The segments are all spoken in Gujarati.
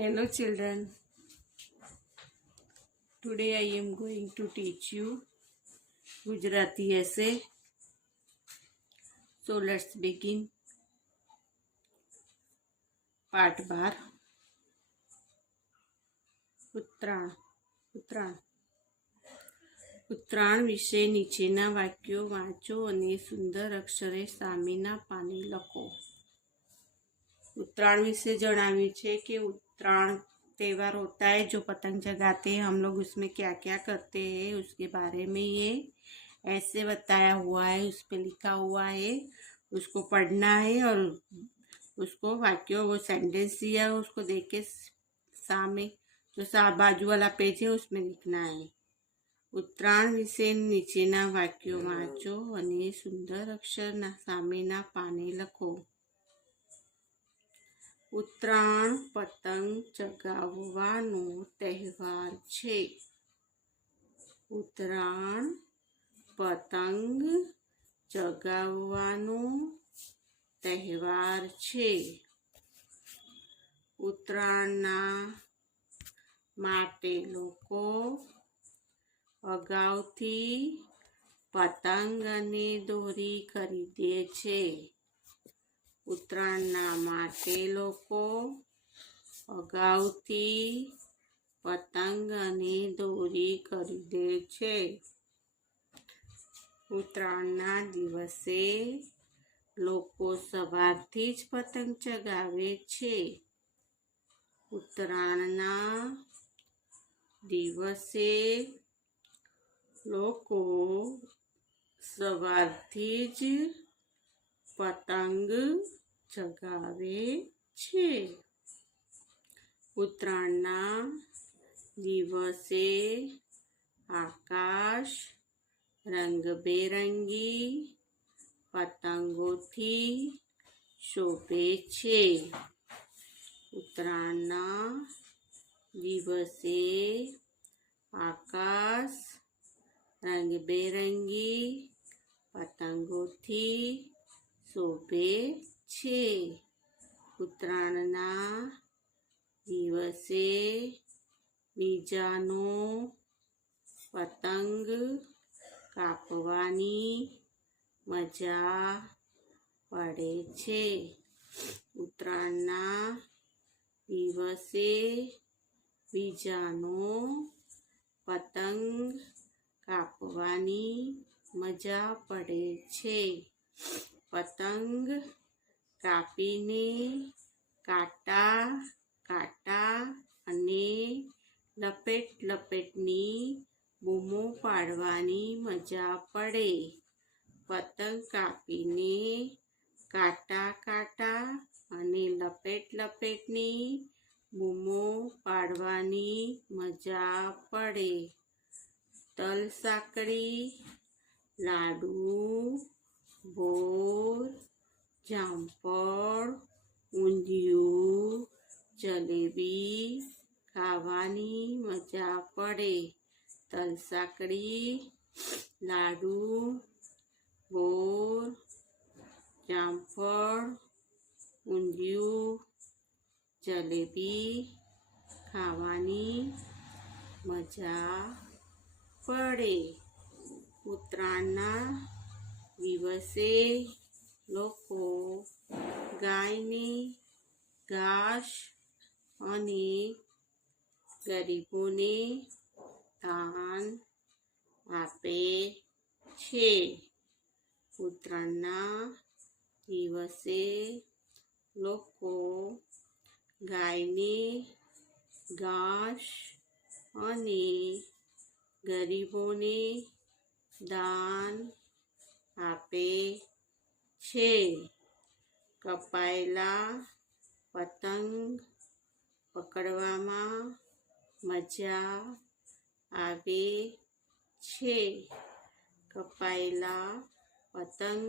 Hello children, today I am going to teach you Gujarati essay. So let's begin. Part 12. Uttarayan Uttarayan વિશે નીચેના વાક્યો વાંચો અને સુંદર અક્ષરે સામેના પાને લખો. उत्तरायण विषय जणाव्યું છે कि उत्तरायण त्यौहार होता है जो पतंग जगाते हैं, हम लोग उसमें क्या क्या करते हैं उसके बारे में ये ऐसे बताया हुआ है, उस पर लिखा हुआ है, उसको पढ़ना है और उसको वाक्यों वो सेंटेंस दिया है उसको देख के सामने जो बाजू वाला पेज है उसमें लिखना है. उत्तरायण विषय નીચેના વાક્યો વાંચો અને સુંદર અક્ષરના સામેના પાને લખો. ઉત્તરાયણ પતંગ ચગાવવાનો તહેવાર છે. ઉત્તરાયણ પતંગ ચગાવવાનો તહેવાર છે. ઉત્તરાયણના માટે લોકો અગાઉથી પતંગ અને દોરી ખરીદે છે. ઉત્તરાયણના માટે લોકો અગાઉથી પતંગ અને દોરી ખરીદે છે. ઉત્તરાયણના દિવસે લોકો સવારથી જ પતંગ ચગાવે છે. ઉત્તરાયણના દિવસે લોકો સવારથી જ પતંગ ચગાવે છે. ઉત્તરાયણના દિવસે આકાશ રંગબેરંગી પતંગોથી શોભે છે. ઉત્તરાયણના દિવસે આકાશ રંગબેરંગી પતંગોથી શોભે છે. ઉત્તરાયણના દિવસે બીજાનો પતંગ કાપવાની મજા પડે છે. ઉત્તરાયણના દિવસે બીજાનો પતંગ કાપવાની મજા પડે છે. પતંગ કાપીને કાટા અને લપેટની બૂમો પાડવાની મજા પડે. પતંગ કાપીને કાટા અને લપેટની બૂમો પાડવાની મજા પડે. તલ સાંકળી, લાડુ, બોર, જામફળ, ઊંધિયું, જલેબી ખાવાની મજા પડે. તલ સાંકળી, લાડુ, બોર, જામફળ, ઊંધિયું, જલેબી ખાવાની મજા પડે. ઉત્તરાયણના દિવસે લોકો ગાયને ઘાસ અને ગરીબોને દાન આપે છે. ઉત્તરાયણના દિવસે લોકો ગાયને ઘાસ અને ગરીબોને દાન આપે છે. કપાયેલા પતંગ પકડવામાં મજા આવે છે. કપાયેલા પતંગ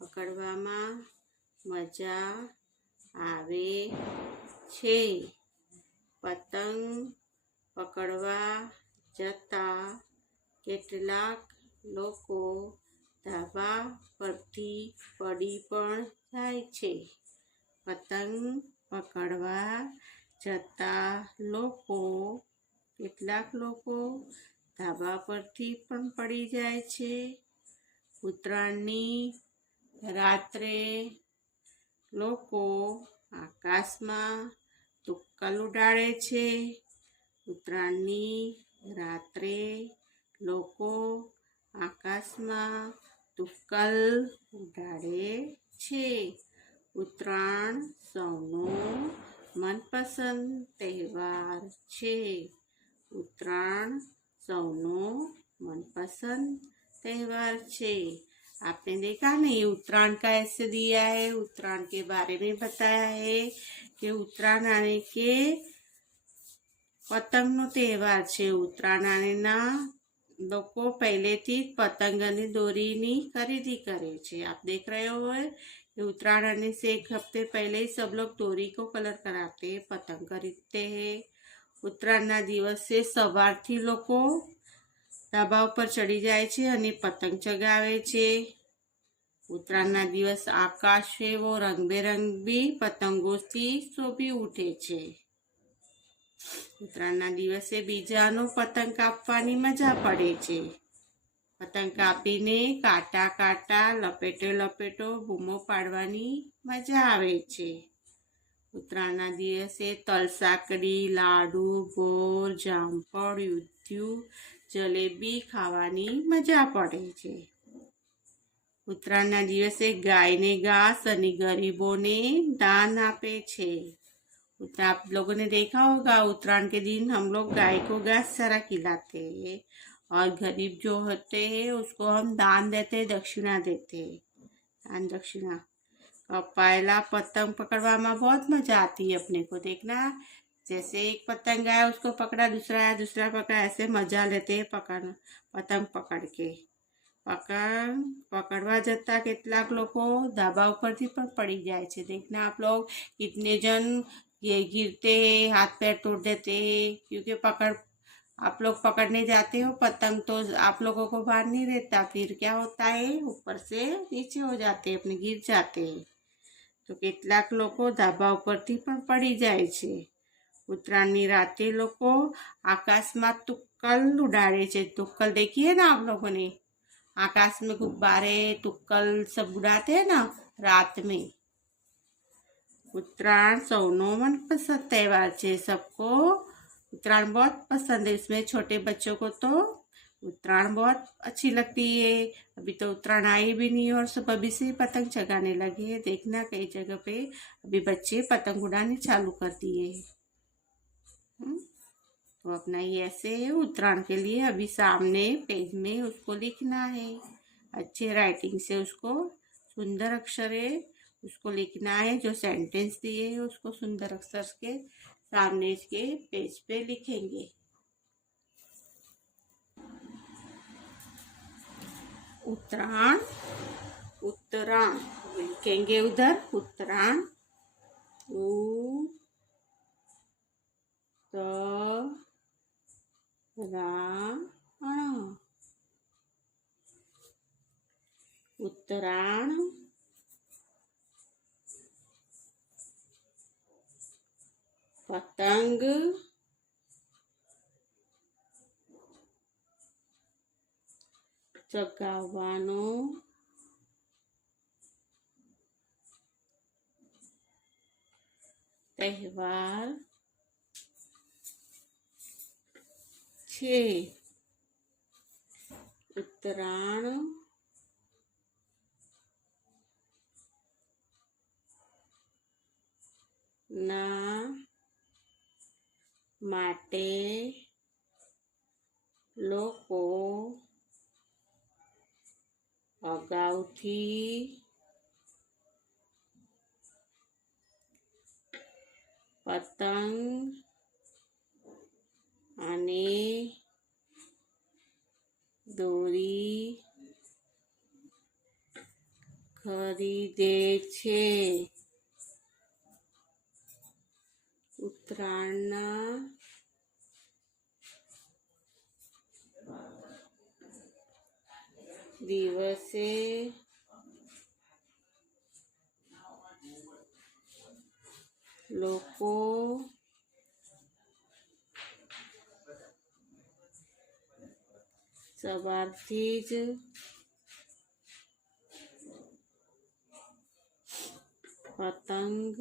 પકડવામાં મજા આવે છે. પતંગ પકડવા જતા કેટલાક લોકો ધાબા પરથી પડી પણ જાય છે. પતંગ પકડવા જતા લોકો, કેટલાક લોકો ધાબા પરથી પણ પડી જાય છે. ઉત્તરાયણની રાત્રે લોકો આકાશમાં તુક્કલ ઉડાડે છે. ઉત્તરાયણની રાત્રે લોકો આકાશમાં તુક્કલ ઉડાડે છે. ઉત્તરાયણ સૌનો મનપસંદ તહેવાર છે. ઉત્तरायण सौनो मनपसंद त्यौहार छे। आपने देखा नहीं उत्तरायण का ऐसे दिया है, उत्तरायण के बारे में बताया है कि उत्तरायण आने के પતંગનો તહેવાર છે. ઉત્તરાયણ આનેના લોકો પહેલેથી જ પતંગ અને દોરીની ખરીદી કરે છે. आप देख रहे हो कि उत्तरायण आने से एक हफ्ते पहले ही सब लोग डोरी को कलर कराते हैं, पतंग खरीदते हैं। ઉત્તરાયણના દિવસે સવારથી લોકો ધાબા ઉપર ચડી જાય છે અને પતંગ ચગાવે છે. ઉત્તરાયણના દિવસ આકાશ એવો રંગબેરંગી પતંગોથી શોભી ઉઠે છે. ઉત્તરાયણના દિવસે બીજાનો પતંગ કાપવાની મજા પડે છે. પતંગ કાપીને કાંટા કાંટા લપેટો લપેટો બૂમો પાડવાની મજા આવે છે. ઉત્તરાયણના દિવસે તલસાકડી, લાડુ, ગોર, જામફળ, ઊંધિયું, જલેબી ખાવાની મજા પડે છે. ઉત્તરાયણના દિવસે ગાયને ઘાસ અને गरीबों दान આપે છે. आप लोगों ने देखा होगा उत्तरायण के दिन हम लोग गाय को घास सारा खिलाते हैं और गरीब जो होते हैं उसको हम दान देते हैं, दक्षिणा देते हैं, दान दक्षिणा। पहला पतंग पकड़वा में बहुत मजा आती है अपने को, देखना जैसे एक पतंग आया उसको पकड़ा, दूसरा आया दूसरा पकड़ा, ऐसे मजा लेते हैं पतंग पकड़ के। पकड़वा जता કેટલાક લોકો ધાબા ઉપરથી પણ પડી જાય છે. देखना आप लोग कितने जन ये गिरते हैं, हाथ पैर तोड़ देते हैं, क्योंकि आप लोग पकड़ने जाते हो पतंग तो आप लोगों को भार नहीं रहता, फिर क्या होता है ऊपर से नीचे हो जाते हैं, अपने गिर जाते हैं। तो કેટલાક લોકો ધાબા ઉપરથી પણ પડી જાય છે. ઉત્તરાયણની રાતે લોકો આકાશમાં તુક્કલ ઉડાડે છે. तुक्कल देखिए ना आप लोगों ने, आकाश में गुब्बारे तुक्कल सब उड़ाते हैं ना रात में। उत्तरायण सौनो मनपसंद त्यौहार है, सबको उत्तरायण बहुत पसंद है। इसमें छोटे बच्चों को तो उत्तरायण बहुत अच्छी लगती है। अभी तो उत्तरायण आई भी नहीं और सब अभी से पतंग चगाने लगे हैं। देखना कई जगह पे अभी बच्चे पतंग उड़ाने चालू कर दिए हैं। तो अपना ये ऐसे उत्तरायण के लिए अभी सामने पेज में उसको लिखना है, अच्छे राइटिंग से उसको सुंदर अक्षर है उसको लिखना है। जो सेंटेंस दिए है उसको सुंदर अक्षर के सामने इसके पेज पे लिखेंगे। उत्तरायण, उत्तरायण लिखेंगे उधर उत्तरायण, उत्तरायण, पतंग ચગાવવાનો તહેવાર છે. ઉત્તરાયણ ના માટે લોકો અગાઉથી પતંગ અને દોરી ખરીદે છે. ઉત્તરાયણના દિવસે લોકો સવારથી જ પતંગ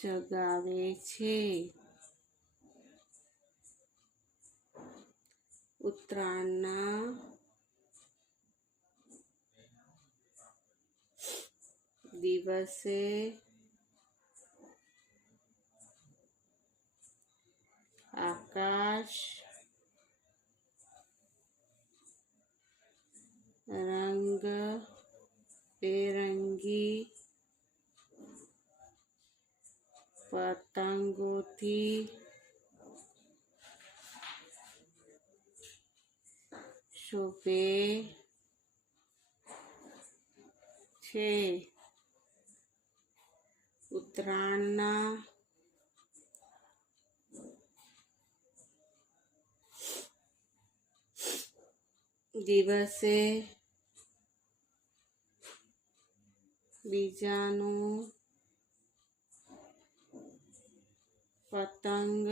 ચગાવે છે. ઉત્તરાયણના દિવસે આકાશ રંગબેરંગી પતંગોથી શોભે છે. ઉત્તરાયણના દિવસે બીજાનું પતંગ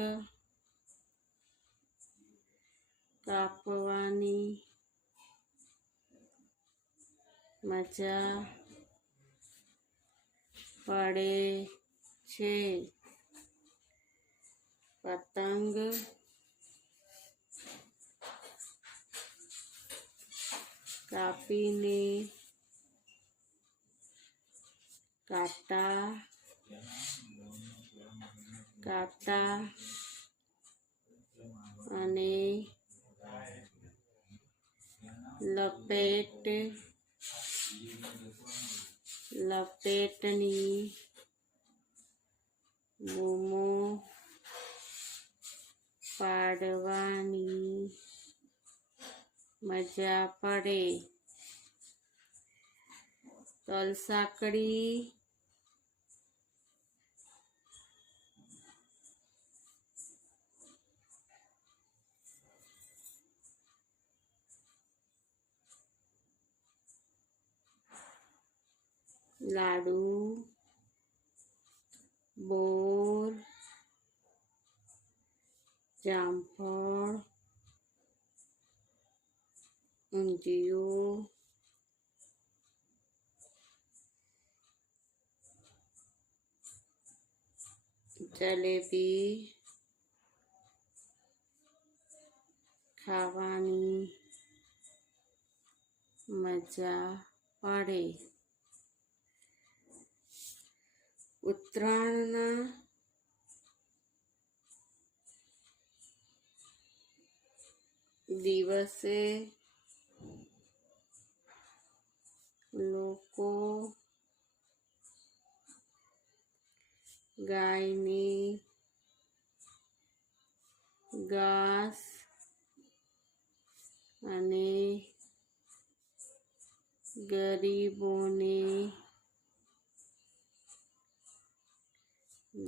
કાપવાની મજા પડે છે. પતંગ કાપીને કાપતા અને લપેટની બૂમો પાડવાની મજા પડે. તલસાકડી લાડુ, બોર, જામફળ, ઊંધિયું, જલેબી ખાવાની મજા પડે. ઉત્તરાયણના દિવસે લોકો ગાયને ઘાસ અને ગરીબોને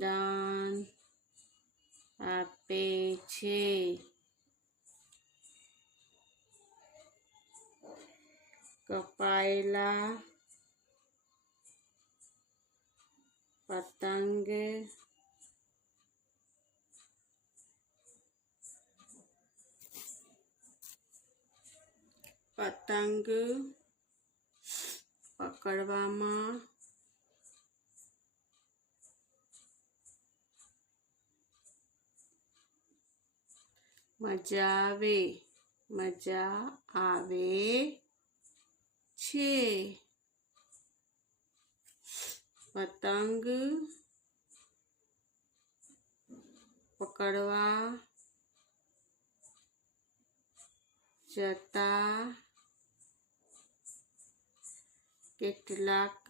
દાન આપે છે. કપાયેલા પતંગ પકડવામાં મજા આવે છે. પતંગ પકડવા જતા કેટલાક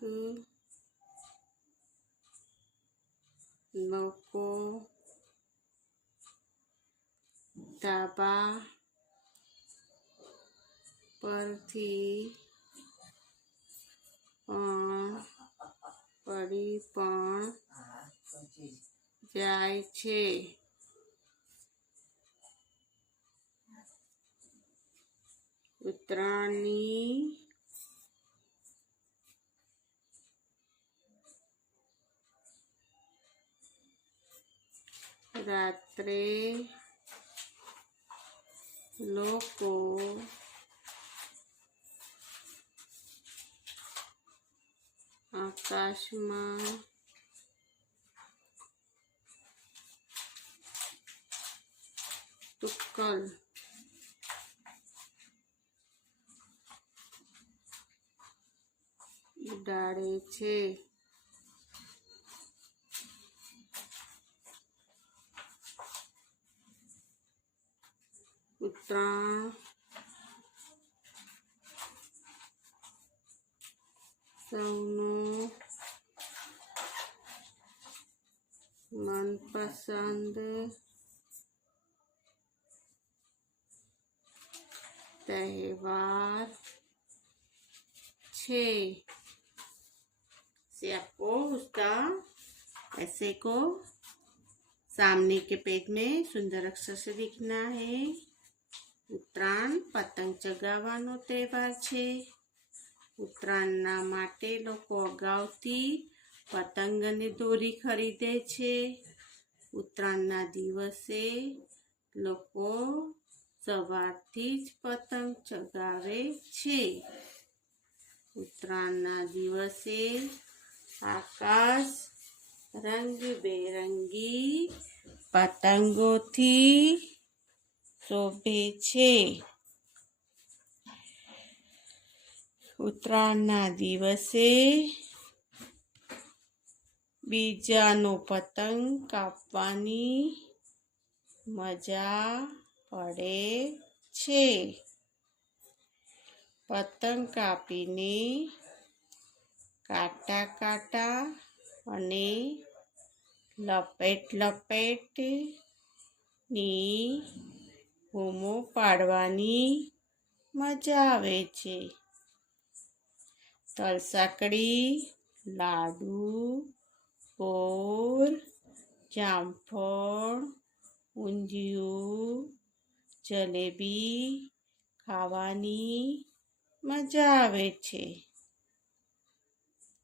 લોકો ધાબા પરથી પડી પણ જાય છે. ઉત્તરાયણની રાત્રે લોકો આકાશમાં તુક્કલ ઉડાડે છે. ઉત્તરાયણ સૌનો મનપસંદ तहेवार छे. से आपको उसका ऐसे को सामने के पेज में सुंदर अक्षर से लिखना है. ઉત્તરાયણ પતંગ ચગાવવાનો તહેવાર છે. ઉત્તરાયણના માટે લોકો અગાઉથી પતંગ અને દોરી ખરીદે છે. ઉત્તરાયણના દિવસે લોકો સવારથી જ પતંગ ચગાવે છે. ઉત્તરાયણના દિવસે આકાશ રંગબેરંગી પતંગોથી શોભે છે. ઉત્તરાયણના દિવસે બીજાનો પતંગ કાપવાની મજા પડે છે. પતંગ કાપીને કાંટા કાંટા અને લપેટની બૂમો પાડવાની મજા આવે છે. તલસાકડી, લાડુ, બોર, જામફળ, ઊંધિયું, જલેબી ખાવાની મજા આવે છે.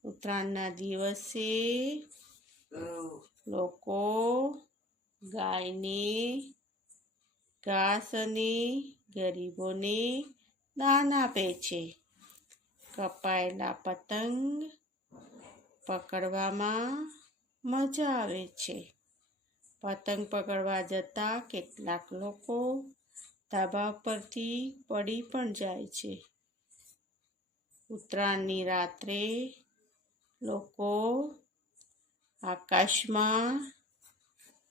ઉત્તરાયણના દિવસે લોકો ગાયને ઘાસ અને ગરીબોને દાન આપે છે. કપાયેલા પતંગ પકડવામાં મજા આવે છે. પતંગ પકડવા જતા કેટલાક લોકો ધાબા પરથી પડી પણ જાય છે. ઉત્તરાયણની રાત્રે લોકો આકાશમાં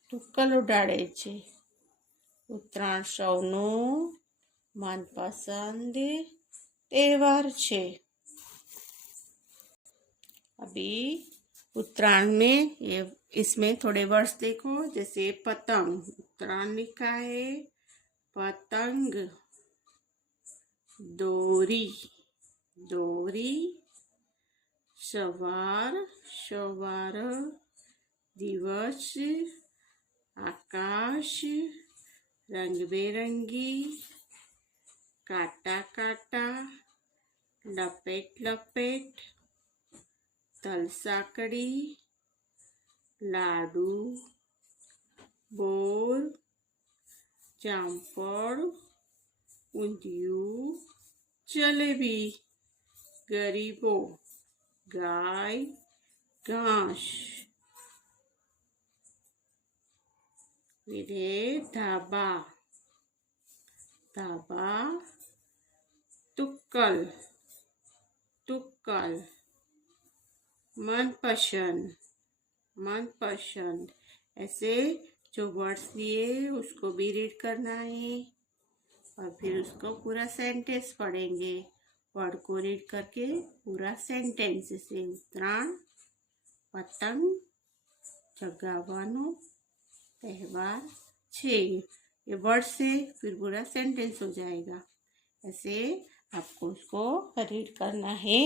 તુક્કલ ઉડાડે છે. ઉત્તરાયણ સૌનો मनपसंद त्यौहार है. अभी उत्तरायण में इसमें थोड़े वर्ड्स देखो. जैसे पतंग, उत्तरायण लिखा है पतंग. दोरी, दोरी. सवार, सवार. दिवस, आकाश रंगबेरंगी. काटा काटा, लपेट लपेट. तलसाकड़ी, लाडू, बोर, जामफળ, ઊંધિયું, જલેબી. ગરીબો, ગાય, ઘાસ. વિધે ધાબા, धाबा. तुक्कल, तुक्कल. मनपसंद, मनपसंद. ऐसे जो वर्ड्स दिए उसको भी रीड करना है और फिर उसको पूरा सेंटेंस पढ़ेंगे. वर्ड को रीड करके पूरा सेंटेंस से उत्तरायण पतंग चगावવાનો तहेवार छे. ये वर्ड से फिर पूरा सेंटेंस हो जाएगा. ऐसे आपको उसको रीड करना है.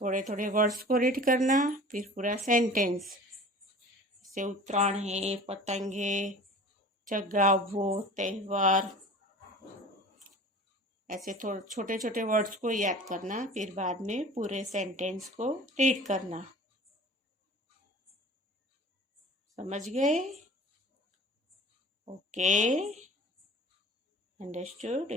थोड़े थोड़े वर्ड्स को रीड करना, फिर पूरा सेंटेंस. जैसे उत्तरायण है, पतंग है, चगावो त्यौहार. ऐसे थोड़े छोटे छोटे वर्ड्स को याद करना, फिर बाद में पूरे सेंटेंस को रीड करना. समझ गए? Okay, understood?